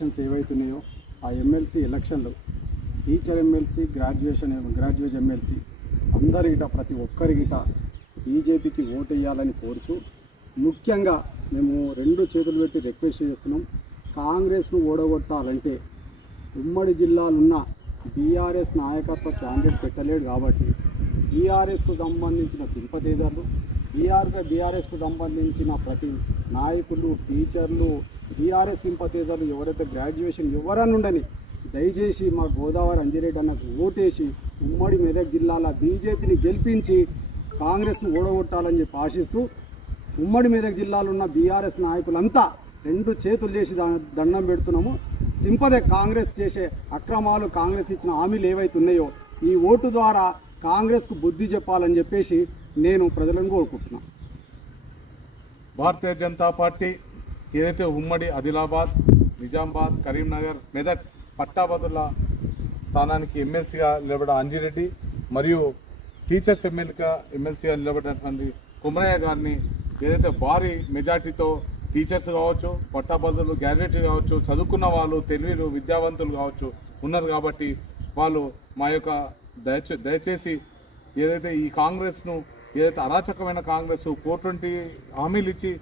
Elections ఏవైతున్నాయో ఆ MLC ఎలక్షన్లు టీచర్ ఎమ్మెల్సీ గ్రాడ్యుయేట్ ఎమ్మెల్సీ అందరి గిట ప్రతి ఒక్కరి గిట బీజేపీకి ఓటు వేయాలని కోరుచు ముఖ్యంగా మేము రెండు చేతులు పెట్టి రిక్వెస్ట్ చేస్తున్నాం. కాంగ్రెస్ను ఓడగొట్టాలంటే ఉమ్మడి జిల్లాలున్న బీఆర్ఎస్ నాయకత్వ క్యాండిడేట్ పెట్టలేడు కాబట్టి బీఆర్ఎస్కు సంబంధించిన సింపథైజర్లు బీఆర్ఎస్కు సంబంధించిన ప్రతి నాయకులు టీచర్లు బీఆర్ఎస్ సింపథైజర్లు ఎవరైతే గ్రాడ్యుయేషన్ ఎవరన్నా ఉండని దయచేసి మా గోదావరి అంజిరెడ్డి అన్నకు ఓటేసి ఉమ్మడి మెదక్ జిల్లాల బీజేపీని గెలిపించి కాంగ్రెస్ను ఓడగొట్టాలని చెప్పి ఆశిస్తూ ఉమ్మడి మెదక్ జిల్లాలో ఉన్న బీఆర్ఎస్ నాయకులంతా రెండు చేతులు చేసి దండం పెడుతున్నాము. సింపదే కాంగ్రెస్ చేసే అక్రమాలు కాంగ్రెస్ ఇచ్చిన హామీలు ఏవైతే ఉన్నాయో ఈ ఓటు ద్వారా కాంగ్రెస్కు బుద్ధి చెప్పాలని చెప్పేసి నేను ప్రజలను కోరుకుంటున్నాను. భారతీయ జనతా పార్టీ ఏదైతే ఉమ్మడి ఆదిలాబాద్, నిజామాబాద్, కరీంనగర్, మెదక్ పట్టాభద్రుల స్థానానికి ఎమ్మెల్సీగా నిలబడిన అంజిరెడ్డి మరియు టీచర్స్ ఎమ్మెల్సీగా నిలబడినటువంటి కుమరయ్య గారిని ఏదైతే భారీ మెజార్టీతో టీచర్స్ కావచ్చు, పట్టాభద్రులు, గ్రాడ్యుయేట్లు కావచ్చు, చదువుకున్న వాళ్ళు, తెలివిలు, విద్యావంతులు కావచ్చు ఉన్నారు కాబట్టి వాళ్ళు మా యొక్క దయచేసి ఏదైతే ఈ కాంగ్రెస్ను ఏదైతే అరాచకమైన కాంగ్రెస్ 420 హామీలు ఇచ్చి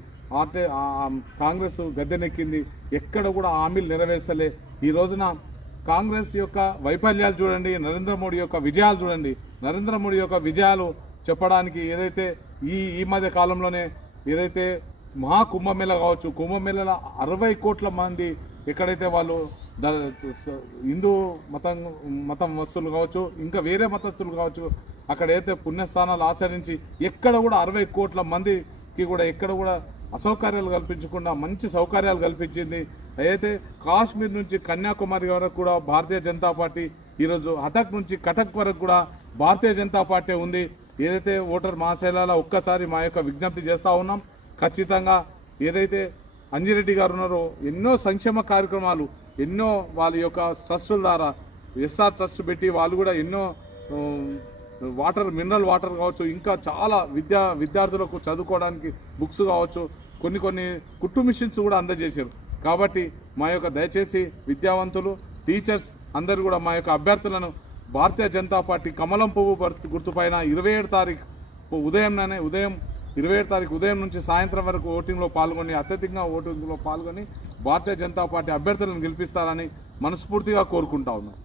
కాంగ్రెస్ గద్దెనెక్కింది, ఎక్కడ కూడా హామీలు నెరవేర్చలే. ఈ రోజున కాంగ్రెస్ యొక్క వైఫల్యాలు చూడండి, నరేంద్ర మోడీ యొక్క విజయాలు చూడండి. నరేంద్ర మోడీ యొక్క విజయాలు చెప్పడానికి ఏదైతే ఈ మధ్య కాలంలోనే ఏదైతే మహా కుంభమేళ కావచ్చు, కుంభమేళలో 60 కోట్ల మంది ఎక్కడైతే వాళ్ళు హిందూ మతం వస్తువులు కావచ్చు, ఇంకా వేరే మతస్థులు కావచ్చు, అక్కడైతే పుణ్యస్థానాలు ఆచరించి ఎక్కడ కూడా 60 కోట్ల మందికి కూడా ఎక్కడ కూడా అసౌకర్యాలు కల్పించకుండా మంచి సౌకర్యాలు కల్పించింది. అయితే కాశ్మీర్ నుంచి కన్యాకుమారి వరకు కూడా భారతీయ జనతా పార్టీ, ఈరోజు హఠక్ నుంచి కటక్ వరకు కూడా భారతీయ జనతా పార్టీ ఉంది. ఏదైతే ఓటర్ మహాశైలాల ఒక్కసారి మా యొక్క విజ్ఞప్తి చేస్తూ ఉన్నాం. ఖచ్చితంగా ఏదైతే అంజిరెడ్డి గారు ఉన్నారో ఎన్నో సంక్షేమ కార్యక్రమాలు, ఎన్నో వాళ్ళ యొక్క ట్రస్టుల ద్వారా ఎస్ఆర్ ట్రస్ట్ పెట్టి వాళ్ళు కూడా ఎన్నో మినరల్ వాటర్ కావచ్చు, ఇంకా చాలా విద్యార్థులకు చదువుకోవడానికి బుక్స్ కావచ్చు, కొన్ని కుట్టు మిషన్స్ కూడా అందజేశారు. కాబట్టి మా యొక్క దయచేసి విద్యావంతులు, టీచర్స్ అందరూ కూడా మా యొక్క అభ్యర్థులను భారతీయ జనతా పార్టీ కమలం పువ్వు గుర్తుపైన 27 తారీఖు ఉదయం 27 తారీఖు ఉదయం నుంచి సాయంత్రం వరకు ఓటింగ్లో పాల్గొని అత్యధికంగా ఓటింగ్లో పాల్గొని భారతీయ జనతా పార్టీ అభ్యర్థులను గెలిపిస్తారని మనస్ఫూర్తిగా కోరుకుంటా ఉన్నాం.